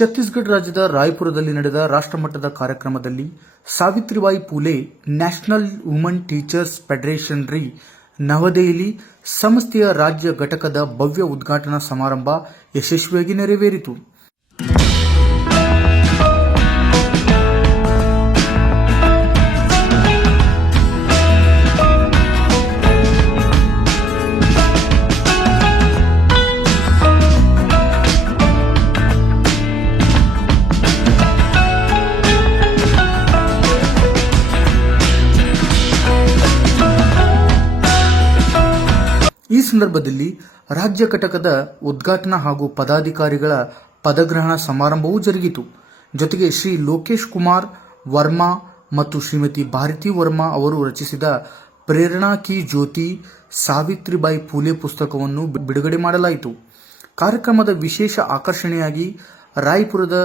ಛತ್ತೀಸ್ಗಢ ರಾಜ್ಯದ ರಾಯಪುರದಲ್ಲಿ ನಡೆದ ರಾಷ್ಟ್ರಮಟ್ಟದ ಕಾರ್ಯಕ್ರಮದಲ್ಲಿ Savitribai Phule national woman teachers federation ರಿ ನವದೆಹಲಿ ಸಂಸ್ಥೆಯ ರಾಜ್ಯ ಘಟಕದ ಭವ್ಯ ಉದ್ಘಾಟನಾ ಸಮಾರಂಭ ಯಶಸ್ವಿಯಾಗಿ ನೆರವೇರಿತು. ಈ ಸಂದರ್ಭದಲ್ಲಿ ರಾಜ್ಯ ಘಟಕದ ಉದ್ಘಾಟನಾ ಹಾಗೂ ಪದಾಧಿಕಾರಿಗಳ ಪದಗ್ರಹಣ ಸಮಾರಂಭವೂ ಜರುಗಿತು. ಜೊತೆಗೆ ಶ್ರೀ ಲೋಕೇಶ್ ಕುಮಾರ್ ವರ್ಮಾ ಮತ್ತು ಶ್ರೀಮತಿ ಭಾರತಿ ವರ್ಮಾ ಅವರು ರಚಿಸಿದ ಪ್ರೇರಣಾ ಕಿ ಜ್ಯೋತಿ ಸಾವಿತ್ರಿಬಾಯಿ ಫುಲೆ ಪುಸ್ತಕವನ್ನು ಬಿಡುಗಡೆ ಮಾಡಲಾಯಿತು. ಕಾರ್ಯಕ್ರಮದ ವಿಶೇಷ ಆಕರ್ಷಣೆಯಾಗಿ ರಾಯಪುರದ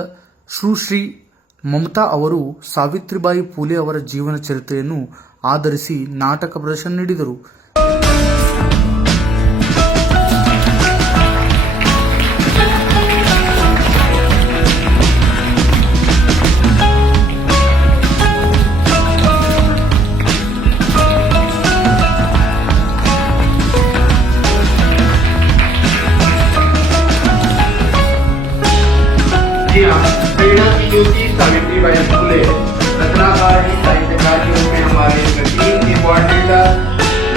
ಸುಶ್ರೀ ಮಮತಾ ಅವರು ಸಾವಿತ್ರಿಬಾಯಿ ಫುಲೆ ಅವರ ಜೀವನ ಚರಿತ್ರೆಯನ್ನು ಆಧರಿಸಿ ನಾಟಕ ಪ್ರದರ್ಶನ ನೀಡಿದರು. प्रेरणा की ज्योति सावित्रीबाई फुले रचनाकारी साहित्यकारियों में हमारे टीम के कोऑर्डिनेटर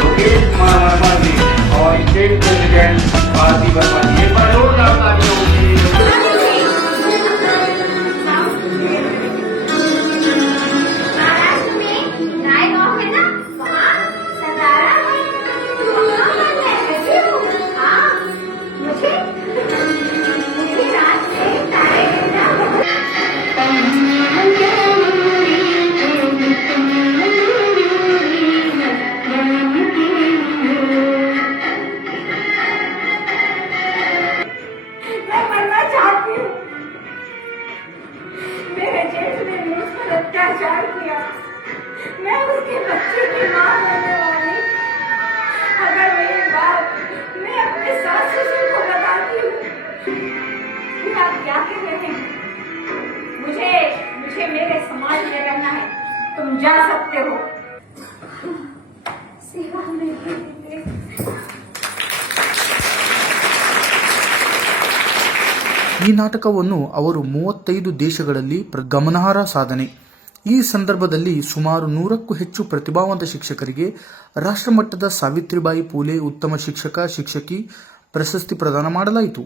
लोकेश कुमार वर्मा जी और स्टेट प्रेसिडेंट भारती वर्मा जी एक बार जोरदार तालियां होगी. अत्याचार किया. मैं उसके बच्चे की मां होने वाली. अगर मेरी बात मैं अपने सास ससुर को बताती हूँ, आप क्या कह रहे हैं? मुझे मेरे समाज में रहना है. तुम जा सकते हो. सेवा में ಈ ನಾಟಕವನ್ನು ಅವರು 35 ದೇಶಗಳಲ್ಲಿ ಗಮನಾರ್ಹ ಸಾಧನೆ. ಈ ಸಂದರ್ಭದಲ್ಲಿ ಸುಮಾರು 100ಕ್ಕೂ ಹೆಚ್ಚು ಪ್ರತಿಭಾವಂತ ಶಿಕ್ಷಕರಿಗೆ ರಾಷ್ಟ್ರಮಟ್ಟದ ಸಾವಿತ್ರಿಬಾಯಿ ಫುಲೆ ಉತ್ತಮ ಶಿಕ್ಷಕ ಶಿಕ್ಷಕಿ ಪ್ರಶಸ್ತಿ ಪ್ರದಾನ ಮಾಡಲಾಯಿತು.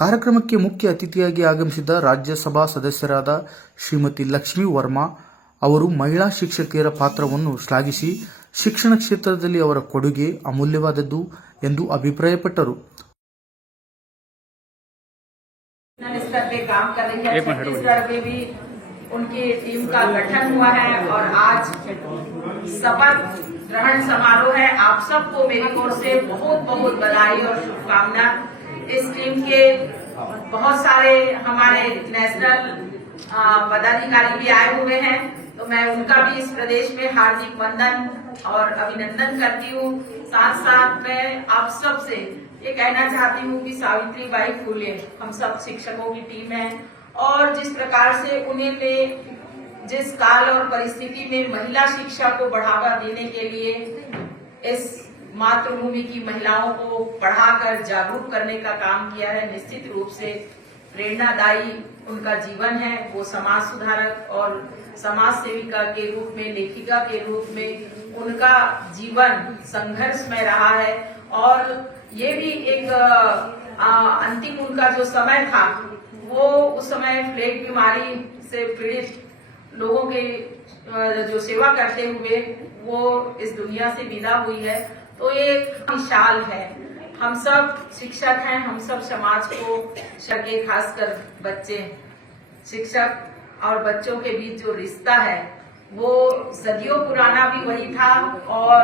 ಕಾರ್ಯಕ್ರಮಕ್ಕೆ ಮುಖ್ಯ ಅತಿಥಿಯಾಗಿ ಆಗಮಿಸಿದ ರಾಜ್ಯಸಭಾ ಸದಸ್ಯರಾದ ಶ್ರೀಮತಿ ಲಕ್ಷ್ಮೀ ವರ್ಮಾ ಅವರು ಮಹಿಳಾ ಶಿಕ್ಷಕಿಯರ ಪಾತ್ರವನ್ನು ಶ್ಲಾಘಿಸಿ ಶಿಕ್ಷಣ ಕ್ಷೇತ್ರದಲ್ಲಿ ಅವರ ಕೊಡುಗೆ ಅಮೂಲ್ಯವಾದದ್ದು ಎಂದು ಅಭಿಪ್ರಾಯಪಟ್ಟರು. उनकी टीम का गठन हुआ है और आज शपथ ग्रहण समारोह है. आप सबको मेरी ओर से बहुत बहुत बधाई और शुभकामना. इस टीम के बहुत सारे हमारे नेशनल पदाधिकारी भी आए हुए हैं, तो मैं उनका भी इस प्रदेश में हार्दिक वंदन और अभिनंदन करती हूँ. साथ साथ मैं आप सब से ये कहना चाहती हूँ कि सावित्रीबाई फुले हम सब शिक्षकों की टीम है और जिस प्रकार से उन्होंने जिस काल और परिस्थिति में महिला शिक्षा को बढ़ावा देने के लिए इस मातृभूमि की महिलाओं को पढ़ाकर जागरूक करने का काम किया है, निश्चित रूप से प्रेरणादायी उनका जीवन है. वो समाज सुधारक और समाज सेविका के रूप में, लेखिका के रूप में उनका जीवन संघर्ष में रहा है और ये भी एक अंतिम उनका जो समय था वो उस समय प्लेग बीमारी से पीड़ित लोगों के जो सेवा करते हुए वो इस दुनिया से विदा हुई है. तो ये मिसाल है हम सब शिक्षक हैं, हम सब समाज को सके, खासकर बच्चे, शिक्षक और बच्चों के बीच जो रिश्ता है वो सदियों पुराना भी वही था और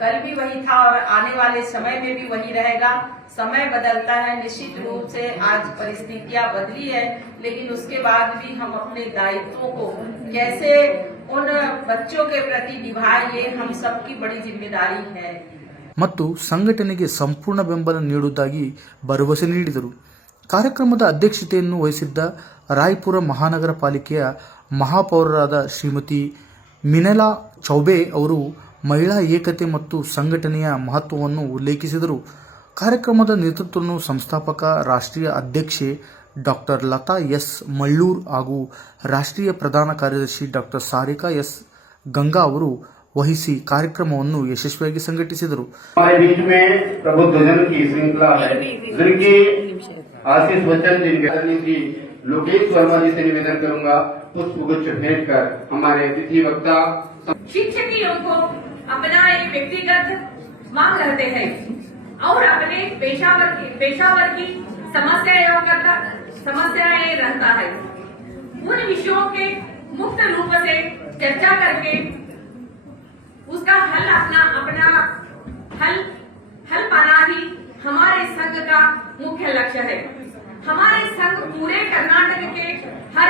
कल भी वही था और आने वाले समय में भी वही रहेगा। समय बदलता है, निश्चित रूप से आज परिस्थितियां बदली है, लेकिन उसके बाद भी हम अपने दायित्वों को कैसे उन बच्चों के प्रति निभाएं, ये हम सबकी बड़ी जिम्मेदारी है। ಮತ್ತು ಸಂಘಟನೆಗೆ ಸಂಪೂರ್ಣ ಬೆಂಬಲ ನೀಡುವುದಾಗಿ ಭರವಸೆ ನೀಡಿದರು. ಕಾರ್ಯಕ್ರಮದ ಅಧ್ಯಕ್ಷತೆಯನ್ನು ವಹಿಸಿದ್ದ ರಾಯಪುರ ಮಹಾನಗರ ಪಾಲಿಕೆಯ ಮಹಾಪೌರರಾದ ಶ್ರೀಮತಿ ಮಿನೆಲಾ ಚೌಬೆ ಅವರು ಮಹಿಳಾ ಏಕತೆ ಮತ್ತು ಸಂಘಟನೆಯ ಮಹತ್ವವನ್ನು ಉಲ್ಲೇಖಿಸಿದರು. ಕಾರ್ಯಕ್ರಮದ ನೇತೃತ್ವವನ್ನು ಸಂಸ್ಥಾಪಕ ರಾಷ್ಟ್ರೀಯ ಅಧ್ಯಕ್ಷೆ ಡಾಕ್ಟರ್ ಲತಾ ಎಸ್ ಮಳ್ಳೂರ್ ಹಾಗೂ ರಾಷ್ಟ್ರೀಯ ಪ್ರಧಾನ ಕಾರ್ಯದರ್ಶಿ ಡಾಕ್ಟರ್ ಸಾರಿಕಾ ಎಸ್ ಗಂಗಾ ಅವರು ವಹಿಸಿ ಕಾರ್ಯಕ್ರಮವನ್ನು ಯಶಸ್ವಿಯಾಗಿ ಸಂಘಟಿಸಿದರು. हमारे बीच में प्रभु ध्वजन की श्रृंखला है, जिनकी आशीष वचन जिनके लोकेश वर्मा जी से निवेदन करूंगा पुष्प गुच्छ भेंट कर हमारे अतिथि वक्ता शिक्षकियों को अपना एक व्यक्तिगत मांग रहते हैं और अपने पेशावर की समस्याएं रहता है। उन विषयों के मुक्त रूप से चर्चा करके उसका हल पाना ही हमारे संघ का मुख्य लक्ष्य है। हमारे संघ पूरे कर्नाटक के हर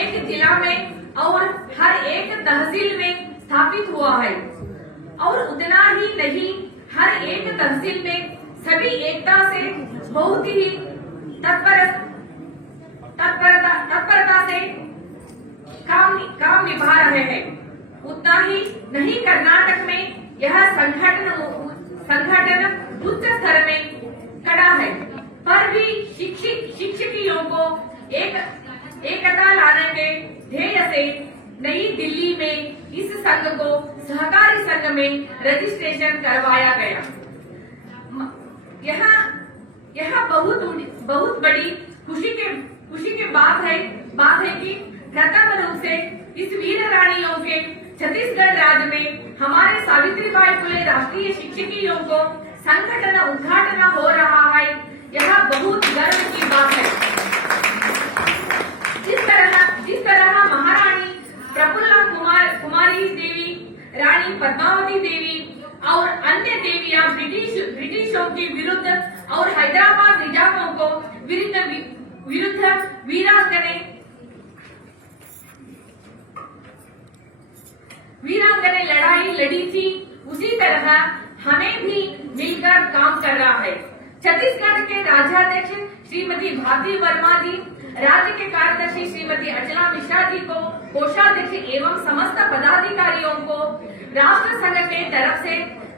एक जिला में और हर एक तहसील में स्थापित हुआ है और उतना ही नहीं, हर एक तहसील में सभी एकता से बहुत ही तत्परता से काम निभा रहे हैं। उतना ही नहीं, कर्नाटक में यह संगठन उच्च स्तर में खड़ा है, पर भी शिक्षकियों को एकता लाने के ध्येय से नई दिल्ली में इस संघ को सहकारी संघ में रजिस्ट्रेशन करवाया गया। यह बहुत बड़ी खुशी की बात है कि प्रथम रूप से इस वीर रानियों के छत्तीसगढ़ राज्य में हमारे सावित्रीबाई फुले राष्ट्रीय शिक्षकियों को संगठन उद्घाटन हो रहा है। यह बहुत गर्व की बात है। जिस तरह महारानी प्रफुल्ला कुमारी देवी, रानी पद्मावती देवी और अन्य देवियां ब्रिटिशों के विरुद्ध और हैदराबाद निजामों को विरुद्ध वीरांगने लड़ाई लड़ी थी, उसी तरह हमें भी मिलकर काम कर रहा है। छत्तीसगढ़ के राज्याध्यक्ष श्रीमती भारती वर्मा जी, राज्य के कार्यदर्शी श्रीमती अर्चना मिश्रा जी को, कोषाध्यक्ष एवं समस्त पदाधिकारियों को राष्ट्र संघ के तरफ से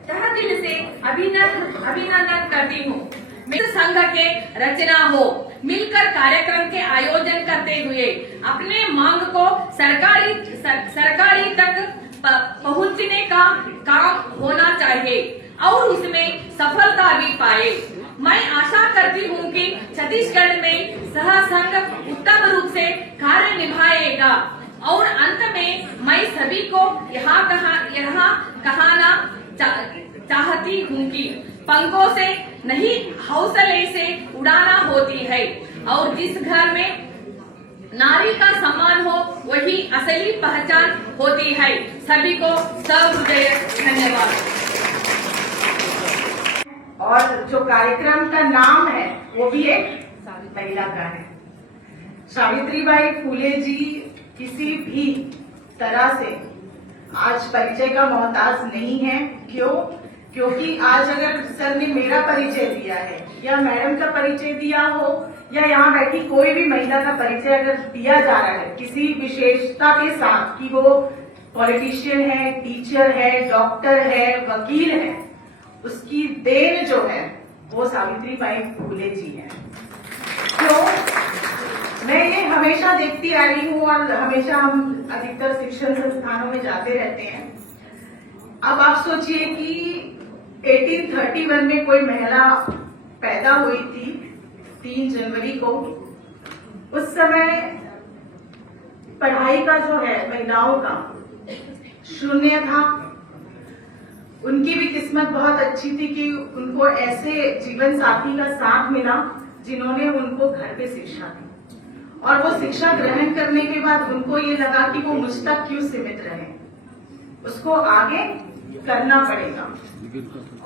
तहे दिल से अभिनंदन करती हूँ। मित्र संघ के रचना हो, मिलकर कार्यक्रम के आयोजन करते हुए अपने मांग को सरकारी तक पहुंचने का काम होना चाहिए और उसमें सफलता भी पाए। मैं आशा करती हूँ कि छत्तीसगढ़ में सह संघ उत्तम रूप से कार्य निभाएगा और अंत में मैं सभी को यहाँ कहना चाहती हूँ कि पंखों से नहीं हौसले से उड़ाना होती है और जिस घर में नारी का सम्मान हो वही असली पहचान होती है। सभी को सहृदय धन्यवाद। और जो कार्यक्रम का नाम है वो भी एक महिला का है। सावित्रीबाई फुले जी किसी भी तरह से आज परिचय का मोहताज नहीं है। क्योंकि आज अगर सर ने मेरा परिचय दिया है या मैडम का परिचय दिया हो या यहाँ बैठी कोई भी महिला का परिचय अगर दिया जा रहा है किसी विशेषता के साथ कि वो पॉलिटिशियन है, टीचर है, डॉक्टर है, वकील है, उसकी देन जो है वो सावित्रीबाई फुले जी है। क्यों? मैं ये हमेशा देखती आ रही हूँ और हमेशा हम अधिकतर शिक्षण संस्थानों में जाते रहते हैं। अब आप सोचिए कि 1831 में कोई महिला पैदा हुई थी 3 जनवरी को। उस समय पढ़ाई का जो है महिलाओं का शून्य था उनकी भी किस्मत बहुत अच्छी थी कि उनको ऐसे जीवन साथी का साथ मिला जिन्होंने उनको घर पे शिक्षा दी, और वो शिक्षा ग्रहण करने के बाद उनको ये लगा कि वो मुझ तक क्यों सीमित रहे, उसको आगे करना पड़ेगा।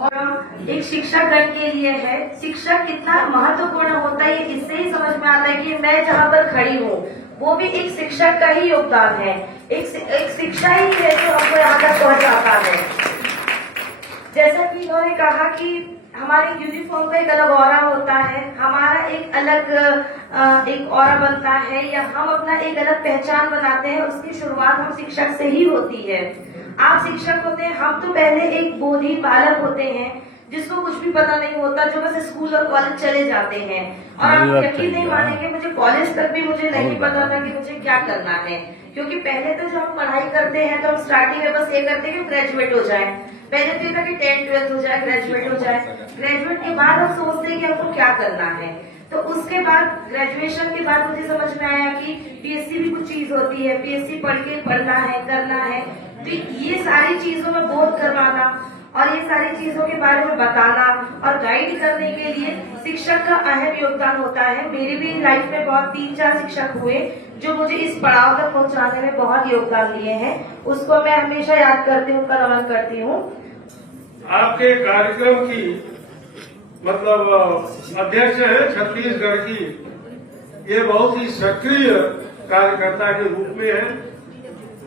और एक शिक्षागण के लिए है, शिक्षा कितना महत्वपूर्ण होता है ये इससे ही समझ में आता है कि मैं जहाँ पर खड़ी हूँ वो भी एक शिक्षक का ही योगदान है, एक शिक्षा ही है जो हमको यहाँ तक पहुँचाता है। जैसा कि इन्होंने कहा कि हमारे यूनिफॉर्म का एक अलग ऑरा होता है, हमारा एक अलग एक ऑरा बनता है, या हम अपना एक अलग पहचान बनाते हैं, उसकी शुरुआत हम शिक्षक से ही होती है। आप शिक्षक होते हैं, हम तो पहले एक बोधी बालक होते हैं जिसको कुछ भी पता नहीं होता, जो बस स्कूल और कॉलेज चले जाते हैं, और आप यकीन नहीं मानेंगे मुझे कॉलेज तक भी मुझे नहीं पता था कि मुझे क्या करना है, क्योंकि पहले तो जब हम पढ़ाई करते हैं तो हम स्टार्टिंग में बस ये करते हैं कि ग्रेजुएट हो जाए। पहले तो ये था कि 10th 12th हो जाए, ग्रेजुएट हो जाए, ग्रेजुएट के बाद हम सोचते हैं कि हमको क्या करना है। तो उसके बाद ग्रेजुएशन के बाद मुझे समझ में आया कि पीएससी भी कुछ चीज होती है, पीएससी पढ़ के पढ़ना है, करना है। तो ये सारी चीजों में बोध करवाना और ये सारी चीजों के बारे में बताना और गाइड करने के लिए शिक्षक का अहम योगदान होता है। मेरी भी लाइफ में बहुत 3-4 शिक्षक हुए जो मुझे इस पड़ाव तक पहुंचाने में बहुत योगदान दिए हैं, उसको मैं हमेशा याद करती हूँ, नमन करती हूँ। आपके कार्यक्रम की मतलब अध्यक्ष है छत्तीसगढ़ की, ये बहुत ही सक्रिय कार्यकर्ता के रूप में है,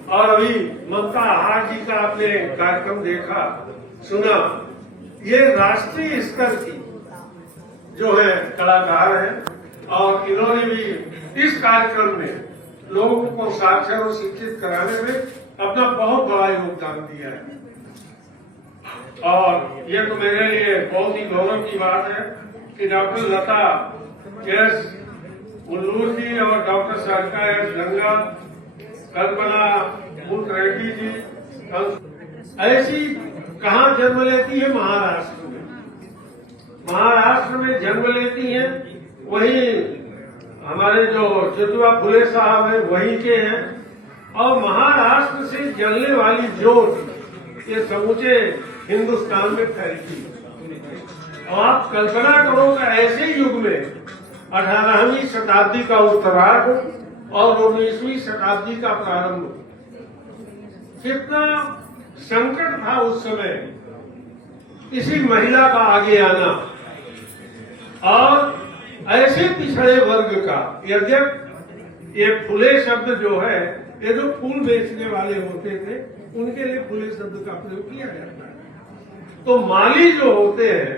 और अभी ममता हार जी का आपने कार्यक्रम देखा सुना, ये राष्ट्रीय स्तर की जो है कलाकार है, और इन्होंने भी इस कार्यक्रम में लोगों को साक्षर और शिक्षित कराने में अपना बहुत बड़ा योगदान दिया है। और ये तो मेरे लिए बहुत ही गौरव की बात है कि डॉक्टर लता एस उल्लूर जी और डॉक्टर सारिका एस गंगा, कल्पना मुल्क रेड्डी जी ऐसी कहाँ जन्म लेती है? महाराष्ट्र में। महाराष्ट्र में जन्म लेती हैं। वहीं हमारे जो ज्योतिबा फुले साहब हैं वहीं के हैं, और महाराष्ट्र से जलने वाली ज्योत ये समूचे हिंदुस्तान में फैलती है। और आप कल्पना करो कि ऐसे युग में 18वीं शताब्दी का उत्तरार्ध और 19वीं शताब्दी का प्रारंभ, कितना संकट था उस समय किसी महिला का आगे आना, और ऐसे पिछड़े वर्ग का, यद्यप ये फुले शब्द जो है ये जो फूल बेचने वाले होते थे उनके लिए फुले शब्द का प्रयोग किया जाता है। तो माली जो होते हैं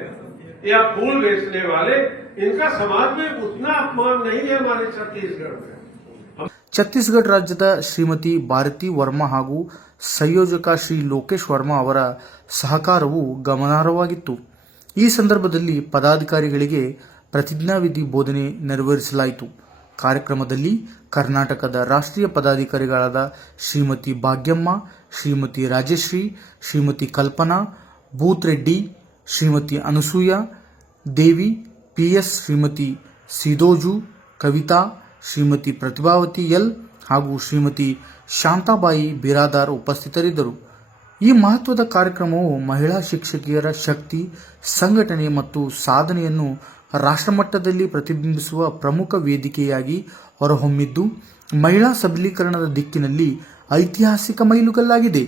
या फूल बेचने वाले, इनका समाज में उतना अपमान नहीं है हमारे छत्तीसगढ़ में। ಛತ್ತೀಸ್ಗಢ ರಾಜ್ಯದ ಶ್ರೀಮತಿ ಭಾರತಿ ವರ್ಮಾ ಹಾಗೂ ಸಂಯೋಜಕ ಶ್ರೀ ಲೋಕೇಶ್ ವರ್ಮಾ ಅವರ ಸಹಕಾರವು ಗಮನಾರ್ಹವಾಗಿತ್ತು. ಈ ಸಂದರ್ಭದಲ್ಲಿ ಪದಾಧಿಕಾರಿಗಳಿಗೆ ಪ್ರತಿಜ್ಞಾವಿಧಿ ಬೋಧನೆ ನೆರವೇರಿಸಲಾಯಿತು. ಕಾರ್ಯಕ್ರಮದಲ್ಲಿ ಕರ್ನಾಟಕದ ರಾಷ್ಟ್ರೀಯ ಪದಾಧಿಕಾರಿಗಳಾದ ಶ್ರೀಮತಿ ಭಾಗ್ಯಮ್ಮ, ಶ್ರೀಮತಿ ರಾಜಶ್ರೀ, ಶ್ರೀಮತಿ ಕಲ್ಪನಾ, ಭೂತ್ ರೆಡ್ಡಿ, ಶ್ರೀಮತಿ ಅನಸೂಯ ದೇವಿ, ಪಿಎಸ್, ಶ್ರೀಮತಿ ಸಿದೋಜು, ಕವಿತಾ, ಶ್ರೀಮತಿ ಪ್ರತಿಭಾವತಿ ಎಲ್ ಹಾಗೂ ಶ್ರೀಮತಿ ಶಾಂತಾಬಾಯಿ ಬಿರಾದಾರ್ ಉಪಸ್ಥಿತರಿದ್ದರು. ಈ ಮಹತ್ವದ ಕಾರ್ಯಕ್ರಮವು ಮಹಿಳಾ ಶಿಕ್ಷಕಿಯರ ಶಕ್ತಿ, ಸಂಘಟನೆ ಮತ್ತು ಸಾಧನೆಯನ್ನು ರಾಷ್ಟ್ರಮಟ್ಟದಲ್ಲಿ ಪ್ರತಿಬಿಂಬಿಸುವ ಪ್ರಮುಖ ವೇದಿಕೆಯಾಗಿ ಹೊರಹೊಮ್ಮಿದ್ದು, ಮಹಿಳಾ ಸಬಲೀಕರಣದ ದಿಕ್ಕಿನಲ್ಲಿ ಐತಿಹಾಸಿಕ ಮೈಲುಗಲ್ಲಾಗಿದೆ.